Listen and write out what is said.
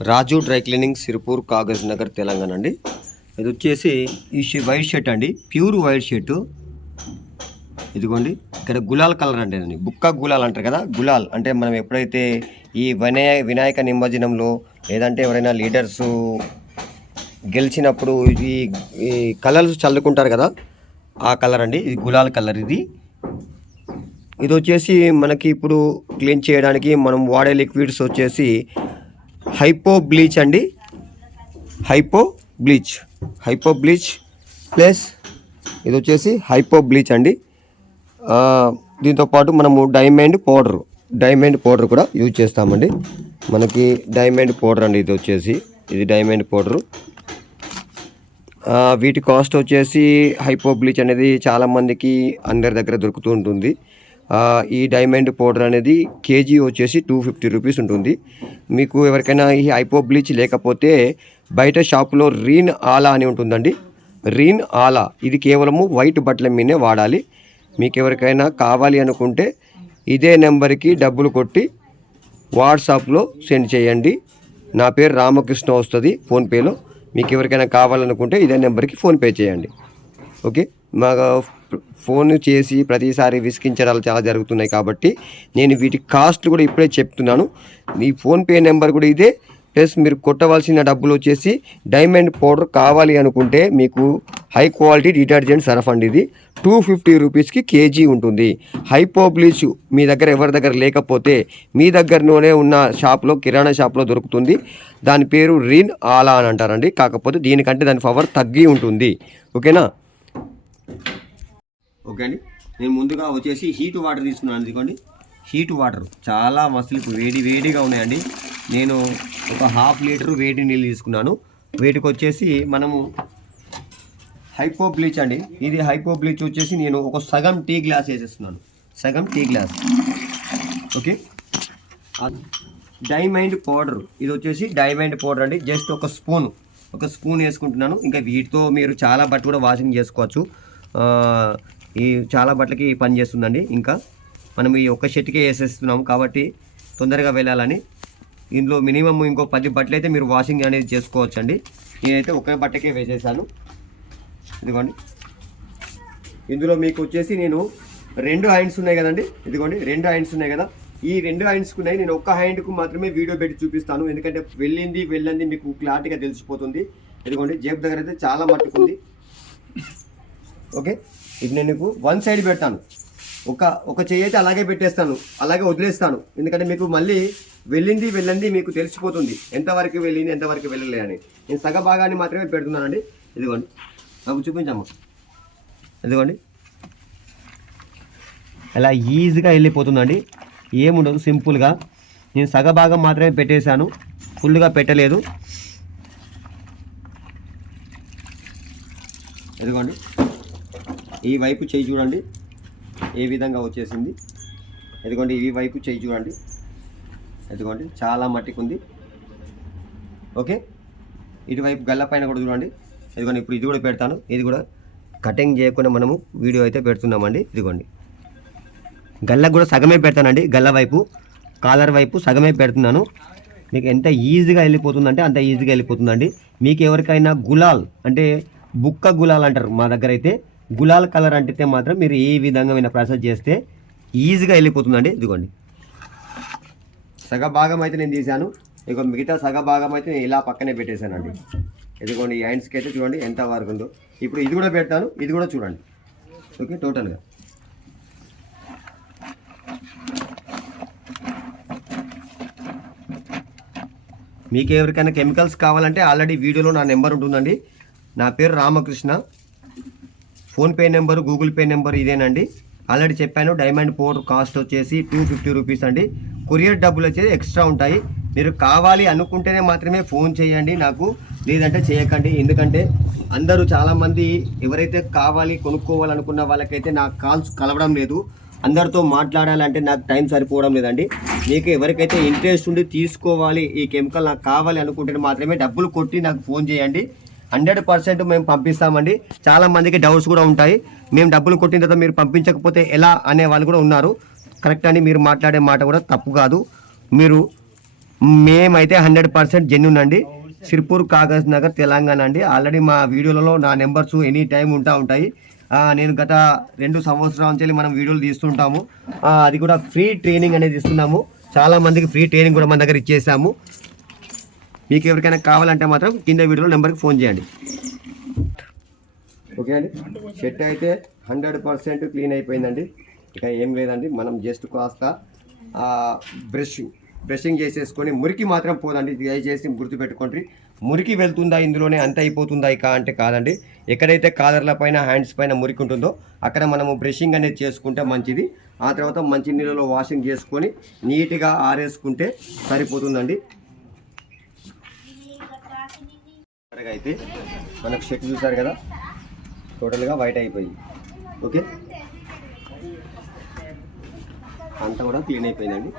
రాజు dry cleaning Sirpur Kagaz Nagar Telangana అండి. ఇది వచ్చేసి ఈ వైట్ షర్ట్ అండి. Pure white shirt. ఇదిగోండి. ఇక్కడ గులాల్ కలర్ అంటే అండి బుక్క గులాల్ అంటారు కదా గులాల్. అంటే మనం ఎప్పుడైతే ఈ వినాయ వినాయక నిమజ్జనంలో లేదంటే ఎవరైనా లీడర్స్ గెలిచినప్పుడు ఈ ఈ కలర్స్ చల్లుకుంటారు కదా ఆ కలర్ అండి. ఇది గులాల్ కలర్ ఇది. ఇది వచ్చేసి మనకి ఇప్పుడు క్లీన్ చేయడానికి మనం వాడే లిక్విడ్స్ వచ్చేసి హైపో బ్లీచ్ అండి. Hypo bleach. Hypo bleach plus ఇది వచ్చేసి హైపో బ్లీచ్ అండి. దీంతోపాటు దీంతో పాటు మనము డైమండ్ పౌడర్ డైమండ్ పౌడర్ కూడా యూజ్ చేస్తామండి. మనకి డైమండ్ పౌడర్ అండి ఇది వచ్చేసి. ఇది డైమండ్ పౌడరు. వీటి కాస్ట్ వచ్చేసి హైపో బ్లీచ్ అనేది చాలామందికి అందరి దగ్గర దొరుకుతూ ఉంటుంది. ఈ డైమండ్ పౌడర్ అనేది కేజీ వచ్చేసి టూ ఫిఫ్టీ రూపీస్ ఉంటుంది. మీకు ఎవరికైనా ఈ హైపో బ్లీచ్ లేకపోతే బయట షాపులో రీన్ ఆలా అని ఉంటుందండి. రీన్ ఆలా ఇది కేవలము వైట్ బట్టల మీదనే వాడాలి. మీకు ఎవరికైనా కావాలి అనుకుంటే ఇదే నెంబర్కి డబ్బులు కొట్టి వాట్సాప్లో సెండ్ చేయండి. నా పేరు రామకృష్ణ వస్తుంది ఫోన్పేలో. మీకు ఎవరికైనా కావాలనుకుంటే ఇదే నెంబర్కి ఫోన్పే చేయండి. ఓకే? మా ఫోన్ చేసి ప్రతిసారి విసిగించడాలు చాలా జరుగుతున్నాయి కాబట్టి నేను వీటి కాస్ట్ కూడా ఇప్పుడే చెప్తున్నాను. మీ ఫోన్పే నెంబర్ కూడా ఇదే. ప్లస్ మీరు కొట్టవలసిన డబ్బులు వచ్చేసి డైమండ్ పౌడర్ కావాలి అనుకుంటే మీకు హై క్వాలిటీ డిటర్జెంట్ సరఫ్ అండి ఇది. టూ ఫిఫ్టీ రూపీస్కి కేజీ ఉంటుంది. హైపో బ్లీచ్ మీ దగ్గర ఎవరి దగ్గర లేకపోతే మీ దగ్గరలోనే ఉన్న షాప్లో కిరాణా షాప్లో దొరుకుతుంది. దాని పేరు రిన్ ఆలా అని అంటారండి. కాకపోతే దీనికంటే దాని పవర్ తగ్గి ఉంటుంది. ఓకేనా? ఓకే అండి? నేను ముందుగా వచ్చేసి హీట్ వాటర్ తీసుకున్నాను అందుకోండి హీట్ వాటర్ చాలా మస్తులు ఇప్పుడు వేడి వేడిగా ఉన్నాయండి. నేను ఒక హాఫ్ లీటర్ వేడి నీళ్ళు తీసుకున్నాను. వీటికి వచ్చేసి మనము హైపో బ్లీచ్ అండి. ఇది హైపో బ్లీచ్ వచ్చేసి నేను ఒక సగం టీ గ్లాస్ వేసేస్తున్నాను. సగం tea glass. Okay? Diamond powder. ఇది వచ్చేసి డైమండ్ పౌడర్ అండి. జస్ట్ ఒక స్పూన్. ఒక స్పూన్ వేసుకుంటున్నాను. ఇంకా వీటితో మీరు చాలా బట్టలు కూడా వాషింగ్ చేసుకోవచ్చు. ఈ చాలా బట్టలకి పని చేస్తుందండి. ఇంకా మనం ఈ ఒక్క షర్ట్కే వేసేస్తున్నాము కాబట్టి తొందరగా వెళ్ళాలని. ఇందులో మినిమం ఇంకో పది బట్టలు అయితే మీరు వాషింగ్ అనేది చేసుకోవచ్చండి. నేనైతే ఒకే బట్టకే వేసేసాను. ఇదిగోండి. ఇందులో మీకు వచ్చేసి నేను రెండు హ్యాండ్స్ ఉన్నాయి కదండి. ఇదిగోండి రెండు హ్యాండ్స్ ఉన్నాయి కదా. ఈ రెండు హ్యాండ్స్కి ఉన్నాయి. నేను ఒక్క హ్యాండ్కు మాత్రమే వీడియో పెట్టి చూపిస్తాను. ఎందుకంటే వెళ్ళింది వెళ్ళింది మీకు క్లారిటీగా తెలిసిపోతుంది. ఇదిగోండి జేబు దగ్గర అయితే చాలా మట్టుకుంది. ఓకే? ఇది నేను నీకు వన్ సైడ్ పెడతాను. ఒక ఒక చెయ్యి అయితే అలాగే పెట్టేస్తాను. అలాగే వదిలేస్తాను. ఎందుకంటే మీకు మళ్ళీ వెళ్ళింది వెళ్ళింది మీకు తెలిసిపోతుంది. ఎంతవరకు వెళ్ళింది ఎంతవరకు వెళ్ళలే అని. నేను సగ భాగాన్ని మాత్రమే పెడుతున్నానండి. ఇదిగోండి. నాకు చూపించాము ఇదిగోండి. అలా ఈజీగా వెళ్ళిపోతుందండి. ఏముండదు సింపుల్గా. నేను సగ భాగం మాత్రమే పెట్టేశాను. ఫుల్గా పెట్టలేదు. ఇదిగోండి. ఈ వైపు చేయి చూడండి. ఏ విధంగా వచ్చేసింది? ఇదిగోండి ఈ వైపు చేయి చూడండి. ఇదిగోండి చాలా మట్టికి ఉంది ఓకే? ఇటువైపు గల్ల పైన కూడా చూడండి. ఇదిగోండి ఇప్పుడు ఇది కూడా పెడతాను. ఇది కూడా కటింగ్ చేయకుండా మనము వీడియో అయితే పెడుతున్నామండి. ఇదిగోండి. గల్లకు కూడా సగమే పెడతానండి. గల్ల వైపు కాలర్ వైపు సగమే పెడుతున్నాను. మీకు ఎంత ఈజీగా వెళ్ళిపోతుందంటే అంత ఈజీగా వెళ్ళిపోతుందండి. మీకు ఎవరికైనా గులాల్ అంటే బుక్క గులాల్ అంటారు మా దగ్గర అయితే. గులాల్ కలర్ అంటితే మాత్రం మీరు ఏ విధంగా ప్రాసెస్ చేస్తే ఈజీగా వెళ్ళిపోతుందండి. ఇదిగోండి. సగ భాగం అయితే నేను తీశాను. ఇక మిగతా సగ భాగం అయితే నేను ఇలా పక్కనే పెట్టేశానండి. ఇదిగోండి ఈ హ్యాండ్స్కి అయితే చూడండి ఎంత వరకు ఉందో. ఇప్పుడు ఇది కూడా పెడతాను. ఇది కూడా చూడండి. ఓకే టోటల్గా మీకు ఎవరికైనా కెమికల్స్ కావాలంటే ఆల్రెడీ వీడియోలో నా నెంబర్ ఉంటుందండి. నా పేరు Ramakrishna. PhonePe number Google Pay number ఇదేనండి. ఆల్రెడీ చెప్పాను డైమండ్ పౌడర్ కాస్ట్ వచ్చేసి టూ ఫిఫ్టీ రూపీస్ అండి. కొరియర్ డబ్బులు వచ్చేసి ఎక్స్ట్రా ఉంటాయి. మీరు కావాలి అనుకుంటేనే మాత్రమే ఫోన్ చేయండి నాకు లేదంటే చేయకండి. ఎందుకంటే అందరూ చాలామంది ఎవరైతే కావాలి కొనుక్కోవాలనుకున్న వాళ్ళకైతే నాకు కాల్స్ కలవడం లేదు. అందరితో మాట్లాడాలంటే నాకు టైం సరిపోవడం లేదండి. మీకు ఎవరికైతే ఇంట్రెస్ట్ ఉండి తీసుకోవాలి ఈ కెమికల్ నాకు కావాలి అనుకుంటే మాత్రమే డబ్బులు కొట్టి నాకు ఫోన్ చేయండి. హండ్రెడ్ పర్సెంట్ మేము పంపిస్తామండి. చాలా మందికి డౌట్స్ కూడా ఉంటాయి. మేము డబ్బులు కొట్టిన తర్వాత మీరు పంపించకపోతే ఎలా అనే వాళ్ళు కూడా ఉన్నారు. కరెక్ట్ అని మీరు మాట్లాడే మాట కూడా తప్పు కాదు. మీరు మేమైతే హండ్రెడ్ పర్సెంట్ జెన్యున్ అండి. సిర్పూర్ కాగజ్ నగర్ తెలంగాణ అండి. ఆల్రెడీ మా వీడియోలలో నా నెంబర్స్ ఎనీ టైం ఉంటా ఉంటాయి. నేను గత రెండు సంవత్సరాల నుంచి మనం వీడియోలు తీస్తుంటాము. అది కూడా ఫ్రీ ట్రైనింగ్ అనేది ఇస్తున్నాము. చాలా మందికి ఫ్రీ ట్రైనింగ్ కూడా మన దగ్గర ఇచ్చేసాము. మీకు ఎవరికైనా కావాలంటే మాత్రం కింద వీడియోలో నెంబర్కి ఫోన్ చేయండి. ఓకే అండి? షర్ట్ అయితే హండ్రెడ్ పర్సెంట్ క్లీన్ అయిపోయిందండి. ఇక ఏం లేదండి మనం జస్ట్ కాస్త బ్రషింగ్ బ్రషింగ్ చేసేసుకొని మురికి మాత్రం పోదండి. దయచేసి గుర్తుపెట్టుకోండి. మురికి వెళ్తుందా ఇందులోనే అంత అయిపోతుందా ఇక అంటే కాదండి. ఎక్కడైతే కాలర్ల పైన హ్యాండ్స్ పైన మురికి ఉంటుందో అక్కడ మనము బ్రషింగ్ అనేది చేసుకుంటే మంచిది. ఆ తర్వాత మంచి నీళ్ళలో వాషింగ్ చేసుకొని నీట్గా ఆరేసుకుంటే సరిపోతుందండి. అయితే మనకు షర్ట్ చూసారు కదా? టోటల్గా వైట్ అయిపోయింది. ఓకే? అంతా కూడా క్లీన్ అయిపోయిందండి.